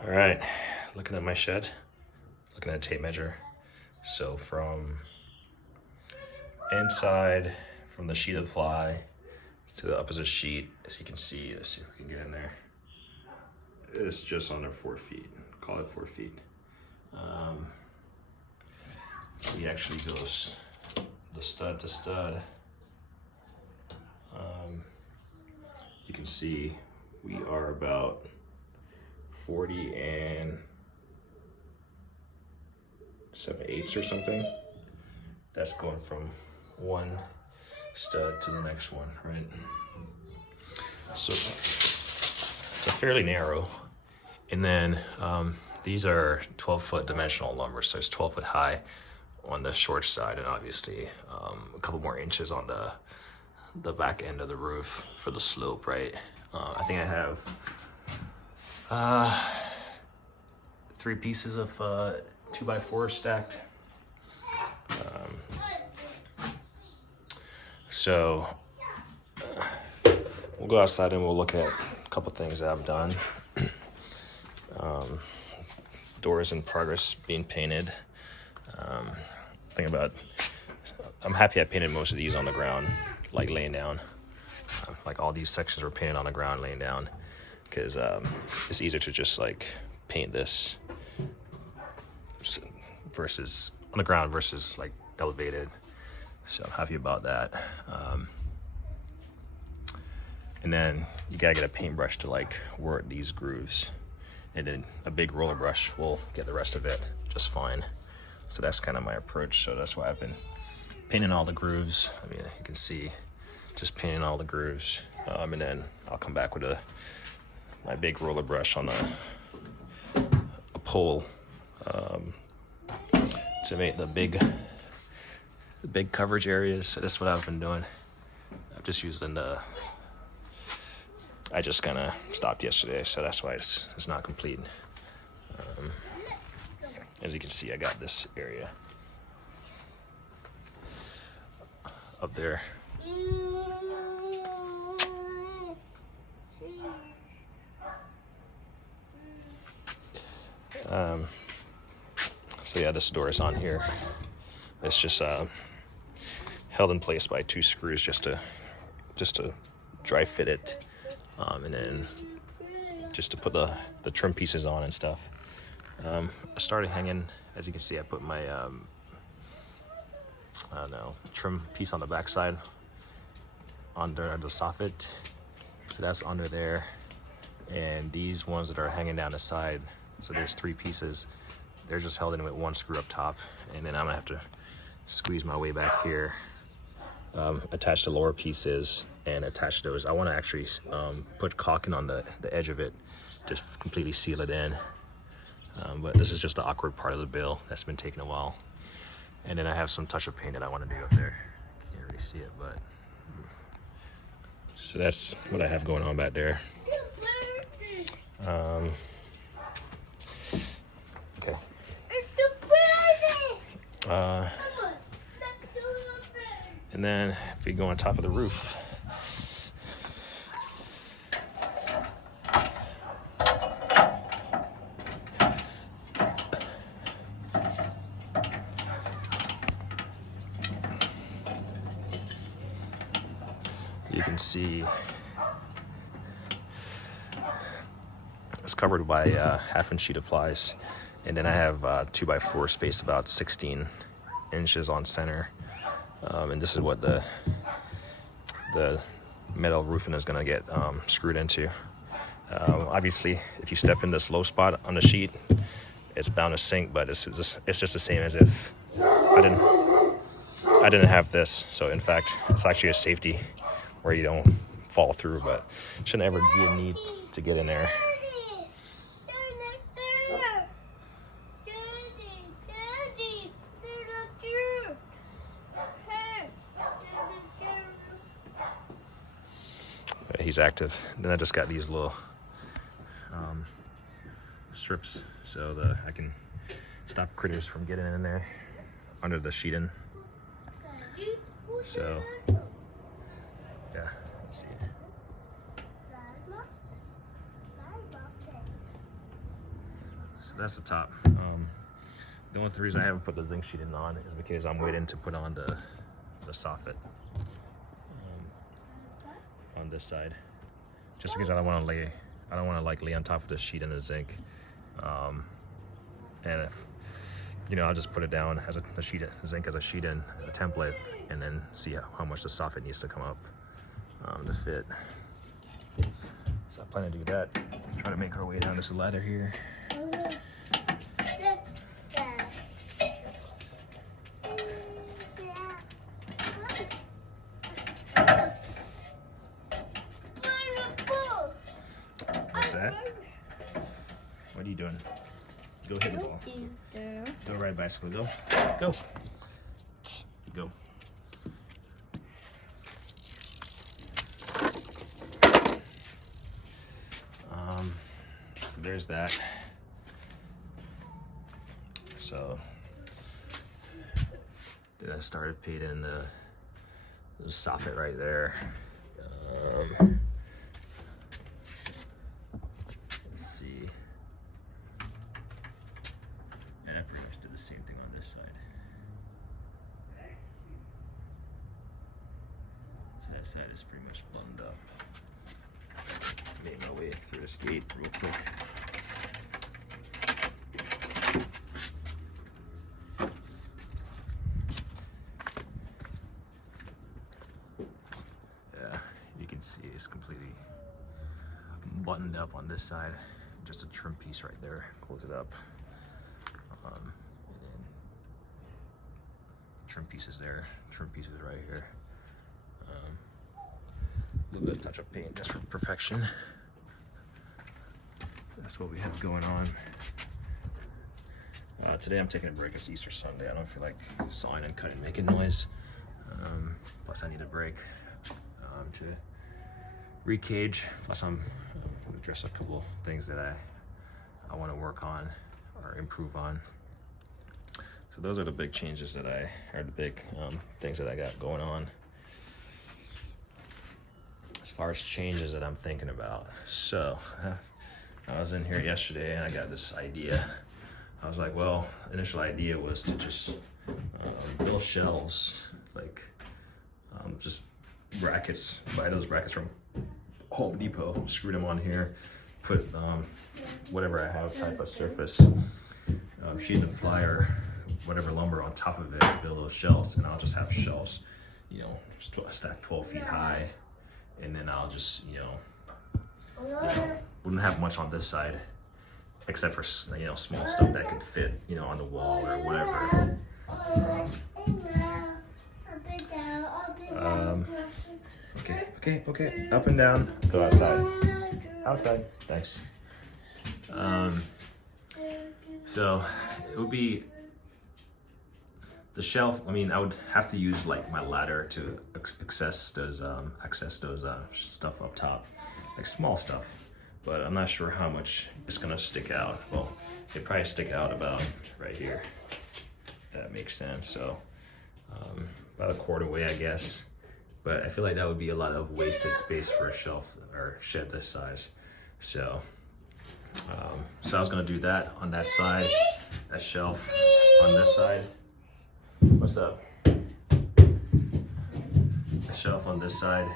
All right, looking at my shed, looking at a tape measure. So from inside, from the sheet of ply to the opposite sheet, as you can see, let's see if we can get in there. It's just under 4 feet, call it 4 feet. He actually goes the stud to stud. You can see we are about 40 and 7/8 or something. That's going from one stud to the next one, right? So it's fairly narrow. And then these are 12-foot dimensional lumber, so it's 12 foot high on the short side, and obviously a couple more inches on the back end of the roof for the slope, right? I think I have 3 pieces of 2x4 stacked. So we'll go outside and we'll look at a couple things that I've done. Doors in progress being painted. I'm happy I painted most of these on the ground, like laying down. Like all these sections were painted on the ground, laying down, because it's easier to just like paint this versus on the ground versus like elevated. So I'm happy about that. And then you gotta get a paintbrush to like work these grooves, and then a big roller brush will get the rest of it just fine. So that's kind of my approach. So that's why I've been painting all the grooves. I mean, you can see just painting all the grooves, and then I'll come back with my big roller brush on a pole to make the big coverage areas. So that's what I've been doing. I've just used I just kind of stopped yesterday, so that's why it's not complete. As you can see, I got this area up there. So yeah, this door is on here. It's just held in place by 2 screws just to dry fit it, and then just to put the trim pieces on and stuff. I started hanging, as you can see, I put my trim piece on the backside under the soffit. So that's under there. And these ones that are hanging down the side, so there's 3 pieces. They're just held in with 1 screw up top. And then I'm gonna have to squeeze my way back here, attach the lower pieces and attach those. I wanna actually put caulking on the edge of it, just completely seal it in. But this is just the awkward part of the build that's been taking a while. And then I have some touch-up paint that I want to do up there. Can't really see it, but so that's what I have going on back there. Okay. And then if we go on top of the roof, you can see it's covered by a 1/2-inch sheet of plies, and then I have 2x4 spaced about 16 inches on center, and this is what the metal roofing is going to get screwed into. Obviously, if you step in this low spot on the sheet, it's bound to sink, but it's just the same as if I didn't have this. So in fact, it's actually a safety where you don't fall through, but shouldn't ever be a need to get in there. He's active. Then I just got these little strips so that I can stop critters from getting in there under the sheeting. So yeah, let's see. So that's the top. The only reason I haven't put the zinc sheeting on is because I'm waiting to put on the soffit on this side, just because I don't want to like lay on top of the sheet and the zinc. And if, you know, I'll just put it down as a sheet, zinc as a sheet in a template, and then see how much the soffit needs to come up to fit. So I plan to do that. Try to make our way down this ladder here. What's that? What are you doing? Go hit the ball. Go ride bicycle. Go. Go. Go. So there's that. So then I started painting the soffit right there. Let's see. And I pretty much did the same thing on this side. So that side is pretty much buttoned up. Made my way through this gate real quick. Yeah, you can see it's completely buttoned up on this side. Just a trim piece right there. Close it up. And then trim pieces there. Trim pieces right here. A little bit of touch-up paint just for perfection. That's what we have going on. Today I'm taking a break. It's Easter Sunday. I don't feel like sawing and cutting, making noise. Plus I need a break to recage. Plus I'm going to address a couple things that I want to work on or improve on. So those are the big changes that the big things that I got going on. As far as changes that I'm thinking about. So I was in here yesterday and I got this idea. I was like, well, initial idea was to just build shelves, like just brackets, buy those brackets from Home Depot, screw them on here, put whatever I have type of surface, sheet of ply or whatever lumber on top of it to build those shelves, and I'll just have shelves, you know, stacked 12 feet high, and then I'll just, you know, wouldn't have much on this side, except for, you know, small stuff that could fit, you know, on the wall or whatever. Okay. Up and down. Go outside. Outside. Thanks. So it would be the shelf. I mean, I would have to use like my ladder to access those stuff up top, like small stuff. But I'm not sure how much it's gonna stick out. Well, it'd probably stick out about right here. That makes sense. So about a quarter away, I guess. But I feel like that would be a lot of wasted space for a shelf or shed this size. So, so I was gonna do that on that side, that shelf on this side. What's up? A shelf on this side,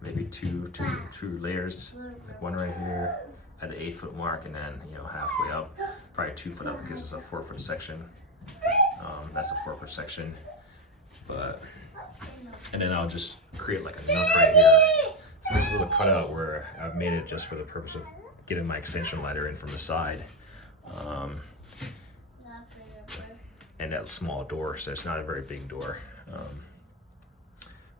maybe two layers, like one right here at the 8-foot mark, and then, you know, halfway up, probably 2 foot up because it's a 4-foot section. That's a 4-foot section, and then I'll just create like a nook right here. So this is a cutout where I've made it just for the purpose of getting my extension ladder in from the side. And that small door, so it's not a very big door.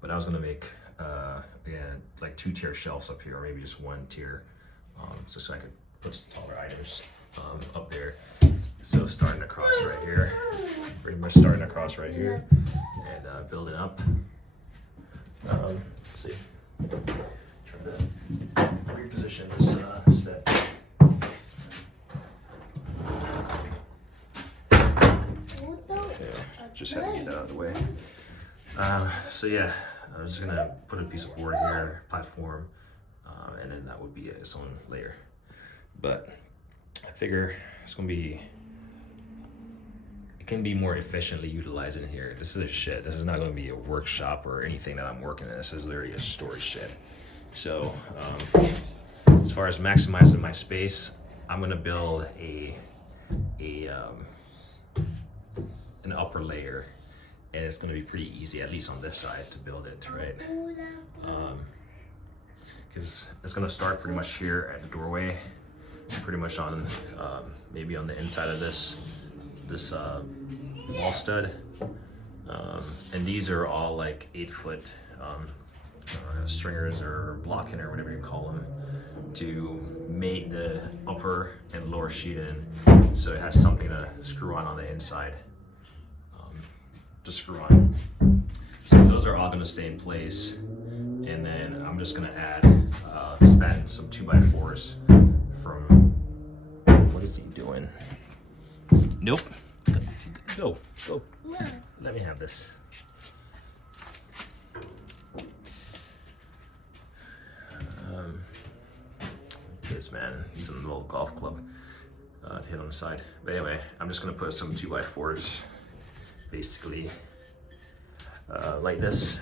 But I was gonna make, again, like 2-tier shelves up here, or maybe just 1 tier, so I could put some taller items up there. So starting across right here, pretty much starting across right here, and building up. Let's see, try to reposition this step. Just had to get it out of the way. So yeah, I was just gonna put a piece of board here, platform, and then that would be its own layer. But I figure it's gonna be, it can be more efficiently utilized in here. This is a shed. This is not gonna be a workshop or anything that I'm working in. This is literally a storage shed. So as far as maximizing my space, I'm gonna build an upper layer, and it's gonna be pretty easy, at least on this side, to build it, right? Because it's gonna start pretty much here at the doorway, pretty much on maybe on the inside of this wall stud, and these are all like 8-foot stringers or blocking or whatever you call them, to mate the upper and lower sheet in, so it has something to screw on the inside, to screw on. So those are all going to stay in place, and then I'm just going to add span some 2x4s from, what is he doing? Nope. Go. Let me have this. This man, he's in the little golf club to hit on the side. But anyway, I'm just gonna put some 2x4s, basically like this,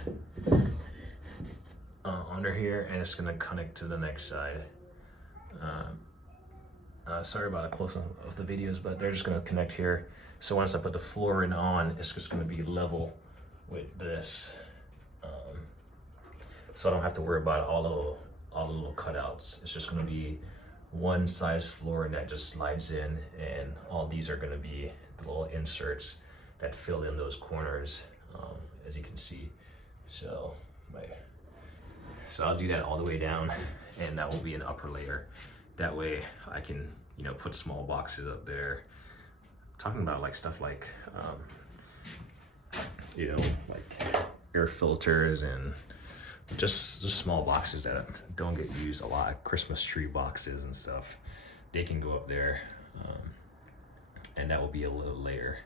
under here, and it's gonna connect to the next side. Sorry about the close-up of the videos, but they're just gonna connect here. So once I put the flooring on, it's just gonna be level with this. So I don't have to worry about all the little cutouts. It's just gonna be one size flooring that just slides in, and all these are gonna be the little inserts that fill in those corners, as you can see. So I'll do that all the way down, and that will be an upper layer. That way I can, you know, put small boxes up there. I'm talking about like stuff like, you know, like air filters and just small boxes that don't get used a lot, Christmas tree boxes and stuff. They can go up there, and that will be a little layer.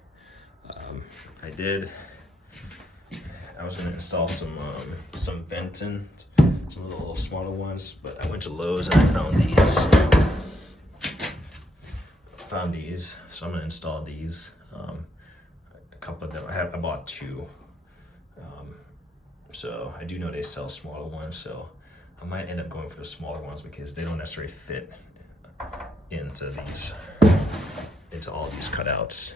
I was gonna install some venting, some of the little smaller ones, but I went to Lowe's and I found these. So I'm gonna install these. A couple of them. I bought 2. So I do know they sell smaller ones, so I might end up going for the smaller ones because they don't necessarily fit into all these cutouts.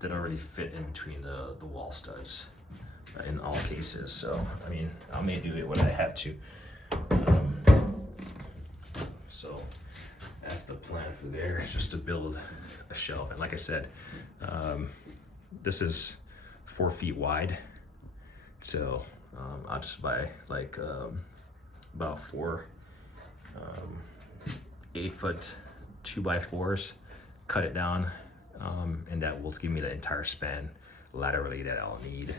They don't really fit in between the wall studs in all cases. So I mean, I may do it when I have to. So that's the plan for there. It's just to build a shelf, and like I said, this is 4 feet wide, so I'll just buy like about 4 8-foot 2x4s, cut it down, and that will give me the entire span laterally that I'll need,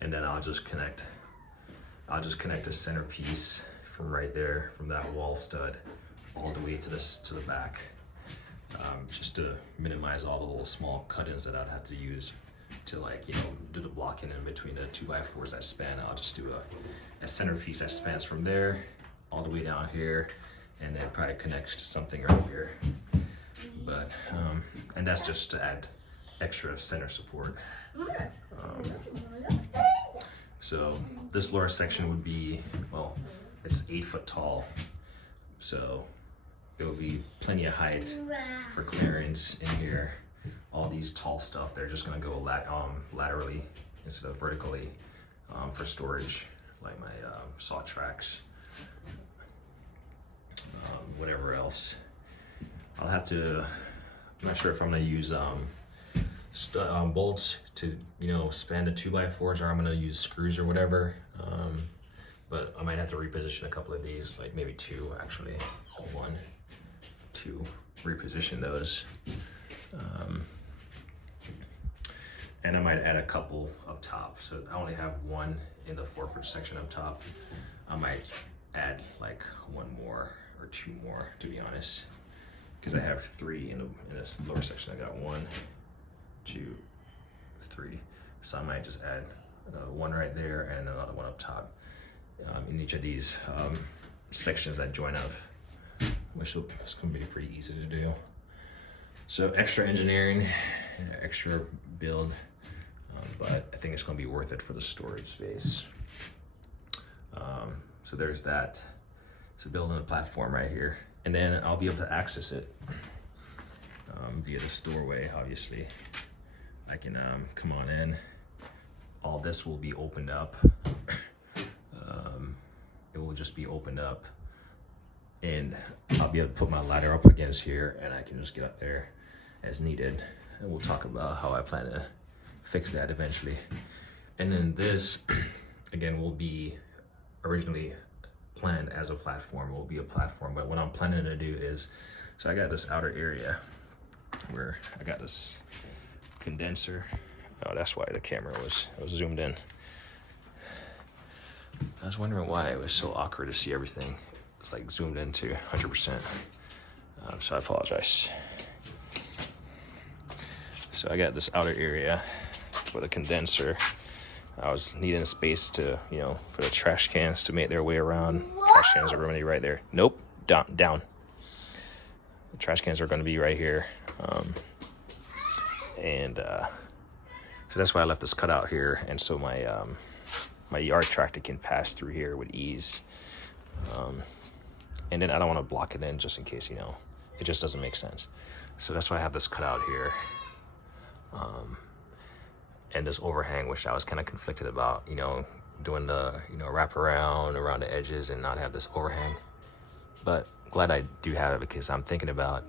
and then I'll just connect a centerpiece from right there, from that wall stud all the way to the back. Just to minimize all the little small cut-ins that I'd have to use to, like, you know, do the blocking in between the 2x4s that span. I'll just do a centerpiece that spans from there all the way down here, and then probably connects to something right here. But and that's just to add extra center support. So this lower section would be, well, it's 8 foot tall, so it will be plenty of height for clearance in here. All these tall stuff, they're just gonna go laterally instead of vertically, for storage, like my saw tracks, whatever else. I'll have to, I'm not sure if I'm gonna use bolts to, you know, span the 2x4s, or I'm gonna use screws or whatever. But I might have to reposition a couple of these, like maybe 2 actually, 1, 2, reposition those. And I might add a couple up top. So I only have 1 in the 4-foot section up top. I might add like 1 more or 2 more, to be honest, because I have 3 in the lower section. I got 1, 2, 3. So I might just add 1 right there and another 1 up top. in each of these sections that join up, which is going to be pretty easy to do. So extra engineering, extra build, but I think it's going to be worth it for the storage space. So there's that. So building a platform right here, and then I'll be able to access it via this doorway. Obviously, I can come on in. All this will be opened up. It will just be opened up, and I'll be able to put my ladder up against here, and I can just get up there as needed. And we'll talk about how I plan to fix that eventually. And then this, again, will be originally planned as a platform. It will be a platform, but what I'm planning to do is, so I got this outer area where I got this condenser. Oh, that's why the camera was zoomed in. I was wondering why it was so awkward to see everything. It's like zoomed into 100%. So I apologize. So I got this outer area with a condenser. I was needing a space to, you know, for the trash cans to make their way around. Trash cans are really right there. Nope, down. The trash cans are going to be right here. So that's why I left this cut out here, and so my my yard tractor can pass through here with ease. And then I don't want to block it in just in case, you know, it just doesn't make sense. So that's why I have this cut out here. And this overhang, which I was kind of conflicted about, you know, doing the, you know, wrap around the edges and not have this overhang. But glad I do have it, because I'm thinking about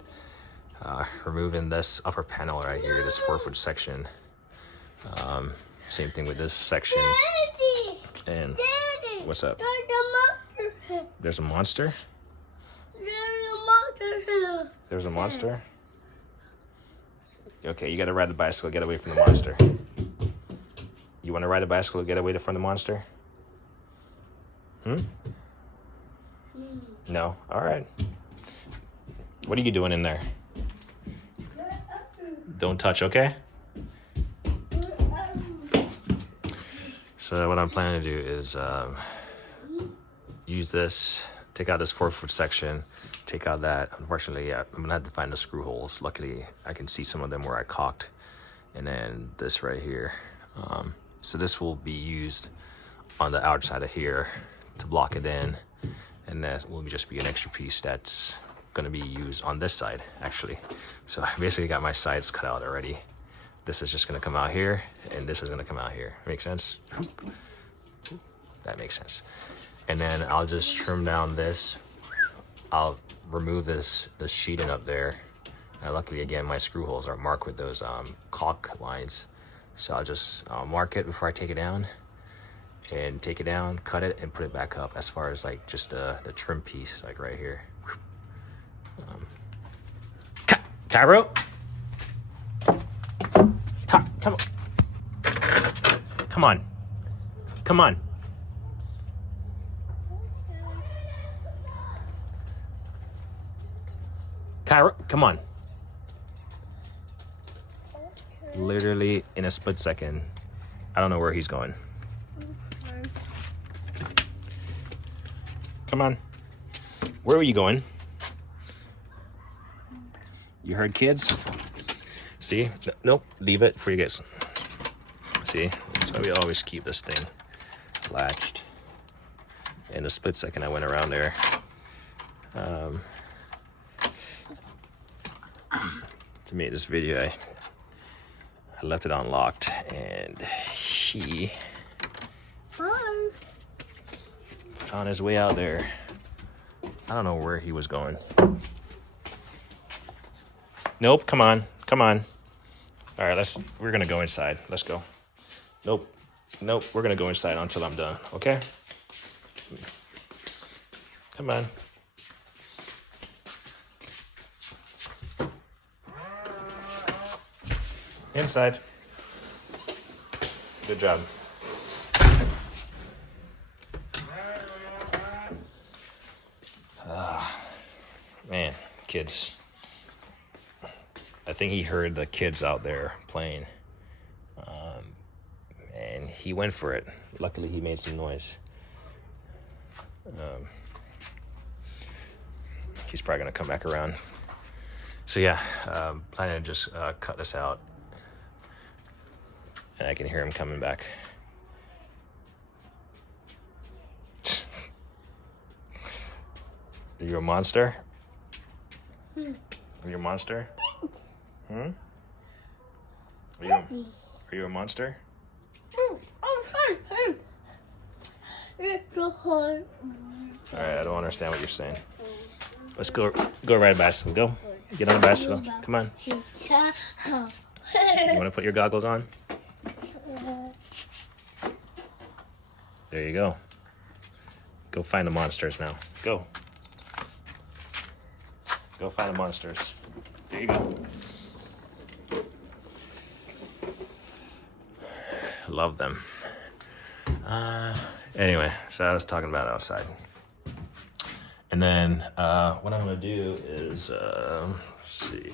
removing this upper panel right here, this 4-foot section. Same thing with this section. Daddy, and Daddy, what's up? There's a monster. There's a monster? There's a monster here. There's a monster? Okay, you gotta ride the bicycle, get away from the monster. You wanna ride a bicycle, get away from the monster? No? Alright. What are you doing in there? Don't touch, okay? So what I'm planning to do is use this, take out this 4-foot section, take out that. Unfortunately, I'm gonna have to find the screw holes. Luckily, I can see some of them where I caulked. And then this right here. So this will be used on the outside of here to block it in. And that will just be an extra piece that's gonna be used on this side, actually. So I basically got my sides cut out already. This is just gonna come out here, and this is gonna come out here. Make sense? That makes sense. And then I'll just trim down this. I'll remove this sheeting up there. And luckily, again, my screw holes are marked with those caulk lines. So I'll just mark it before I take it down, and take it down, cut it, and put it back up. As far as like just the trim piece, like right here. Cairo. Come on. Come on. Come on. Cairo, come on. Literally in a split second. I don't know where he's going. Come on. Where are you going? You heard, kids? See? Nope. Leave it before you get. See? That's why we always keep this thing latched. In a split second, I went around there. To make this video, I left it unlocked, and he found his way out there. I don't know where he was going. Nope, come on. Come on. All right, we're gonna go inside. Let's go. Nope, we're gonna go inside until I'm done, okay? Come on. Inside. Good job. Man, kids. I think he heard the kids out there playing. And he went for it. Luckily, he made some noise. He's probably gonna come back around. So yeah, planning to just cut this out, and I can hear him coming back. Are you a monster? Are you a monster? Hmm? Are you a monster? Oh, fine. It's so hard. All right, I don't understand what you're saying. Let's go ride a bicycle. Go. Get on the bicycle. Come on. You want to put your goggles on? There you go. Go find the monsters now. Go. Go find the monsters. There you go. Love them. Anyway, so I was talking about outside. And then what I'm gonna do is, let's see,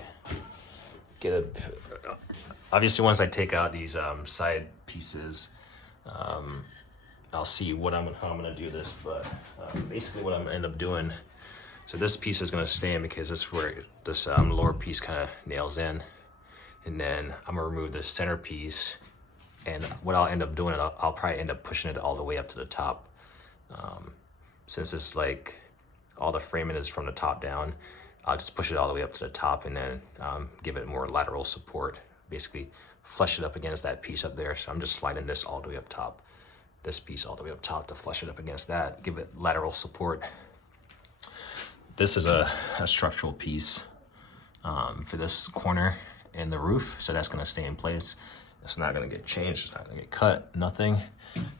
obviously once I take out these side pieces, I'll see how I'm gonna do this, but basically what I'm gonna end up doing, so this piece is gonna stay in because this is where this lower piece kind of nails in. And then I'm gonna remove the center piece, and what I'll end up doing, I'll probably end up pushing it all the way up to the top. Since it's like all the framing is from the top down, I'll just push it all the way up to the top and then give it more lateral support. Basically flush it up against that piece up there. So I'm just sliding this all the way up top, this piece all the way up top to flush it up against that, give it lateral support. This is a structural piece for this corner and the roof, so that's gonna stay in place. It's not gonna get changed, it's not gonna get cut, nothing.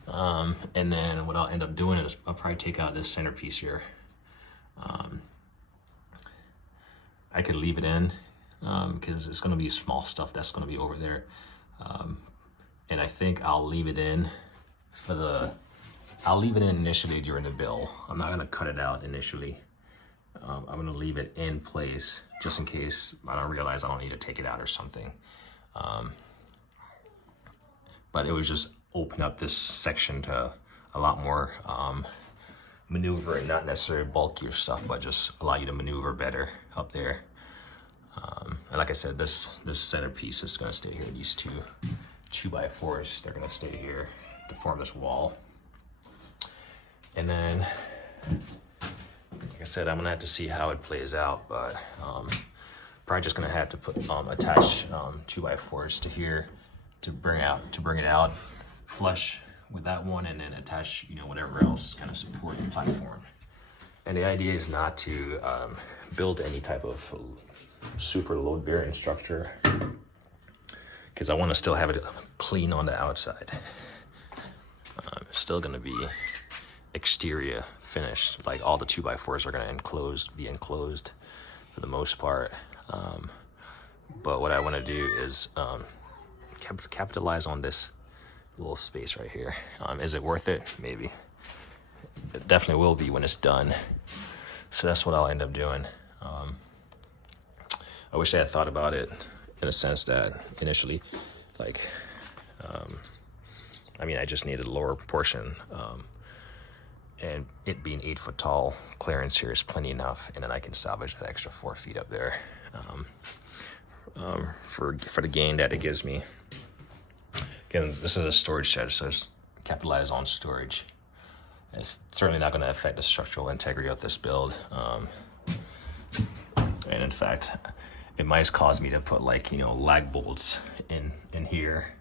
And then what I'll end up doing is I'll probably take out this centerpiece here. I could leave it in because it's gonna be small stuff that's gonna be over there. And I think I'll leave it in initially during the build. I'm not gonna cut it out initially. I'm gonna leave it in place just in case I don't realize I don't need to take it out or something. But it would just open up this section to a lot more maneuver, and not necessarily bulkier stuff, but just allow you to maneuver better up there. And like I said, this centerpiece is gonna stay here. These two 2x4s, they're gonna stay here to form this wall. And then, like I said, I'm gonna have to see how it plays out, but probably just gonna have to attach 2x4s to here to bring it out, flush with that one, and then attach, whatever else kind of support the platform. And the idea is not to build any type of super load bearing structure, because I want to still have it clean on the outside. It's still going to be exterior finished, like all the 2x4s are going to be enclosed for the most part. But what I want to do is capitalize on this little space right here. Is it worth it? Maybe. It definitely will be when it's done. So that's what I'll end up doing. I wish I had thought about it in a sense that initially, I just needed a lower portion, and it being 8 foot tall, clearance here is plenty enough, and then I can salvage that extra 4 feet up there for the gain that it gives me. Again, this is a storage shed, so it's capitalized on storage. It's certainly not going to affect the structural integrity of this build. And in fact, it might cause me to put lag bolts in here.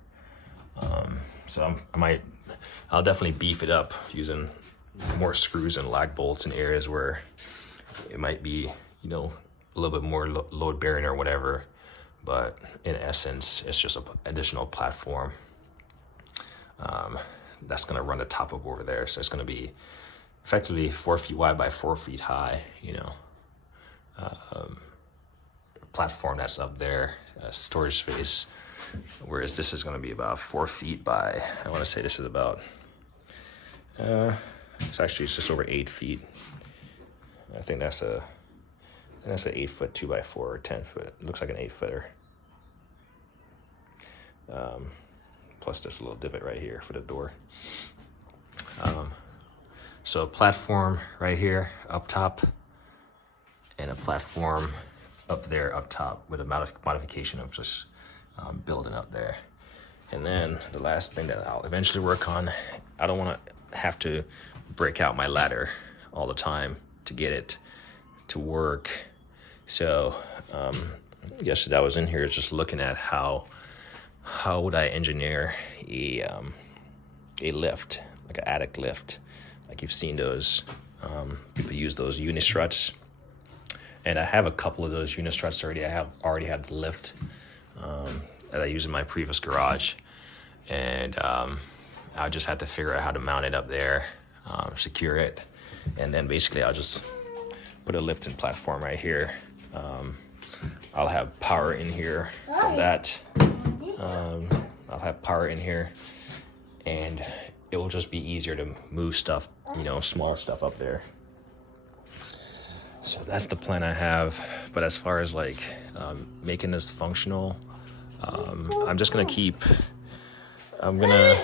So I'll definitely beef it up using more screws and lag bolts in areas where it might be, a little bit more load bearing or whatever. But in essence, it's just an additional platform that's going to run the top of over there. So it's going to be effectively 4 feet wide by 4 feet high, platform that's up there, storage space. Whereas this is going to be about 4 feet by, I want to say this is about, it's just over 8 feet. I think that's an 8 foot 2x4 or 10 foot. It looks like an 8 footer. Plus this little divot right here for the door. So a platform right here up top, and a platform up there up top with a modification of just building up there. And then the last thing that I'll eventually work on, I don't want to have to break out my ladder all the time to get it to work. So yesterday I was in here just looking at how would I engineer a lift, like an attic lift. Like you've seen those, people use those unistruts. And I have a couple of those unistruts already. I already have the lift that I use in my previous garage. And I just had to figure out how to mount it up there, secure it. And then basically I'll just put a lifting platform right here. I'll have power in here from that. I'll have power in here, and it will just be easier to move stuff, you know, smaller stuff up there. So that's the plan I have. But as far as like making this functional, I'm just gonna keep. I'm gonna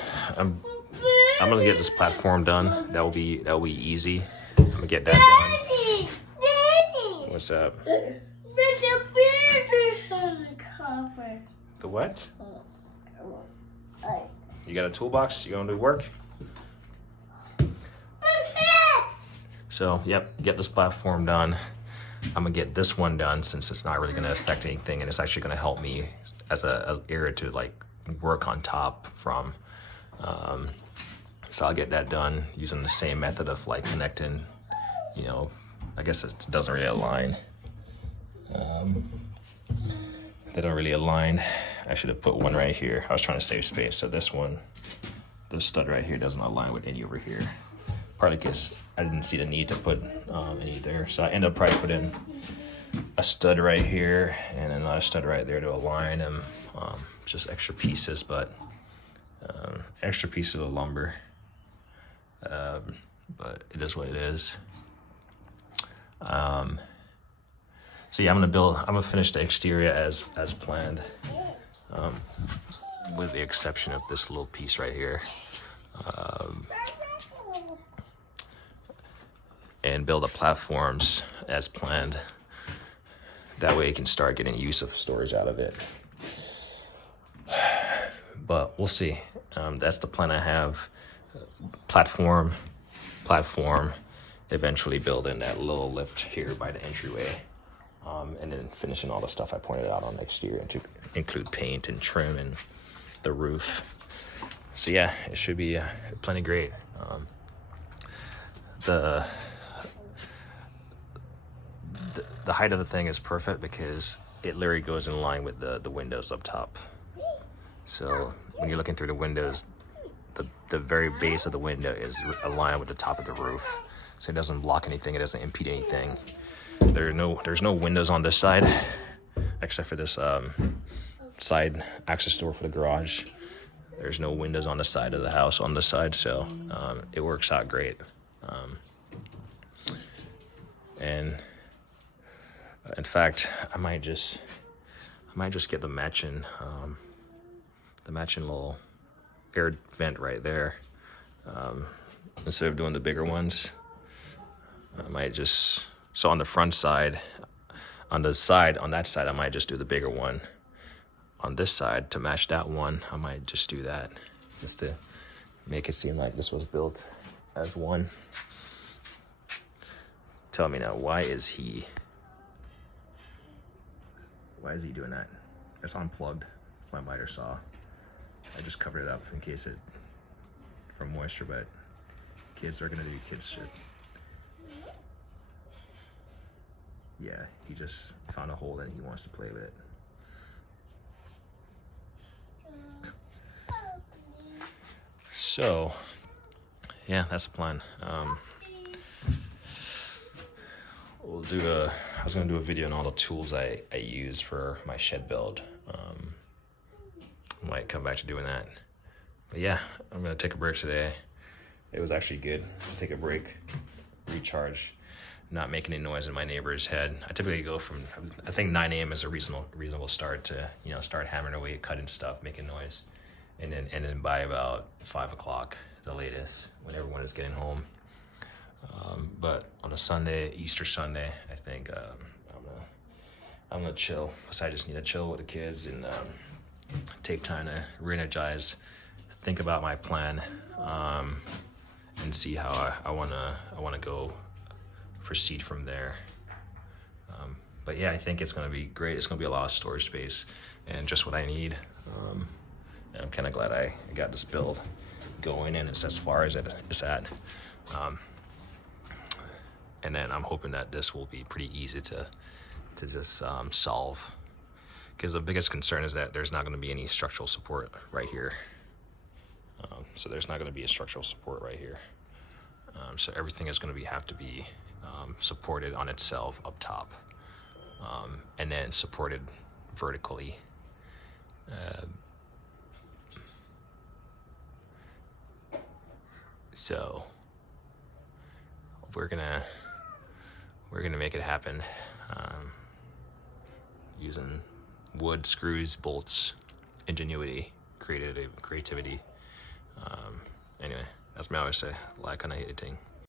get this platform done. That will be easy. I'm gonna get that done. Daddy! What's up? There's a baby on the cover. The what? You got a toolbox? You gonna do work? So, yep, get this platform done. I'm gonna get this one done since it's not really gonna affect anything, and it's actually gonna help me as a area to like work on top from. So I'll get that done using the same method of like connecting, you know, I guess it doesn't really align. They don't really align. I should have put one right here. I was trying to save space. So this stud right here doesn't align with any over here. Partly because I didn't see the need to put any there. So I end up probably putting a stud right here and another stud right there to align them. Just extra pieces, but extra pieces of lumber. But it is what it is. So yeah, I'm gonna finish the exterior as planned, with the exception of this little piece right here, and build the platforms as planned. That way you can start getting use of storage out of it. But we'll see. That's the plan I have. Platform, eventually building that little lift here by the entryway. And then finishing all the stuff I pointed out on the exterior to include paint and trim and the roof. So yeah, it should be plenty great. The height of the thing is perfect because it literally goes in line with the windows up top. So when you're looking through the windows, the very base of the window is aligned with the top of the roof. So it doesn't block anything, it doesn't impede anything. There's no windows on this side, except for this side access door for the garage. There's no windows on the side of the house on this side, so it works out great. And in fact, I might just get the matching little air vent right there. Instead of doing the bigger ones, I might just. So on the front side, on that side, I might just do the bigger one. On this side, to match that one, I might just do that, just to make it seem like this was built as one. Tell me now, why is he doing that? It's unplugged. It's my miter saw. I just covered it up in case from moisture, but kids are gonna do kids shit. Yeah, he just found a hole and he wants to play with it. So, yeah, that's the plan. I was gonna do a video on all the tools I use for my shed build. Might come back to doing that. But yeah, I'm gonna take a break today. It was actually good. Take a break, recharge, not making any noise in my neighbor's head. I typically go from, I think 9 a.m. is a reasonable start to, start hammering away, cutting stuff, making noise. And then by about 5 o'clock, the latest, when everyone is getting home, But on a Sunday, Easter Sunday, I think I'm gonna chill. Cause I just need to chill with the kids and take time to re-energize, think about my plan, and see how I wanna go proceed from there. But yeah, I think it's gonna be great. It's gonna be a lot of storage space and just what I need. And I'm kind of glad I got this build going, and it's as far as it's at. And then I'm hoping that this will be pretty easy to just solve, because the biggest concern is that there's not going to be any structural support right here. So there's not going to be a structural support right here. So everything is going to have to be supported on itself up top, and then supported vertically. So we're gonna make it happen, using wood, screws, bolts, ingenuity, creativity. Anyway, that's what I always say. Like on a hating.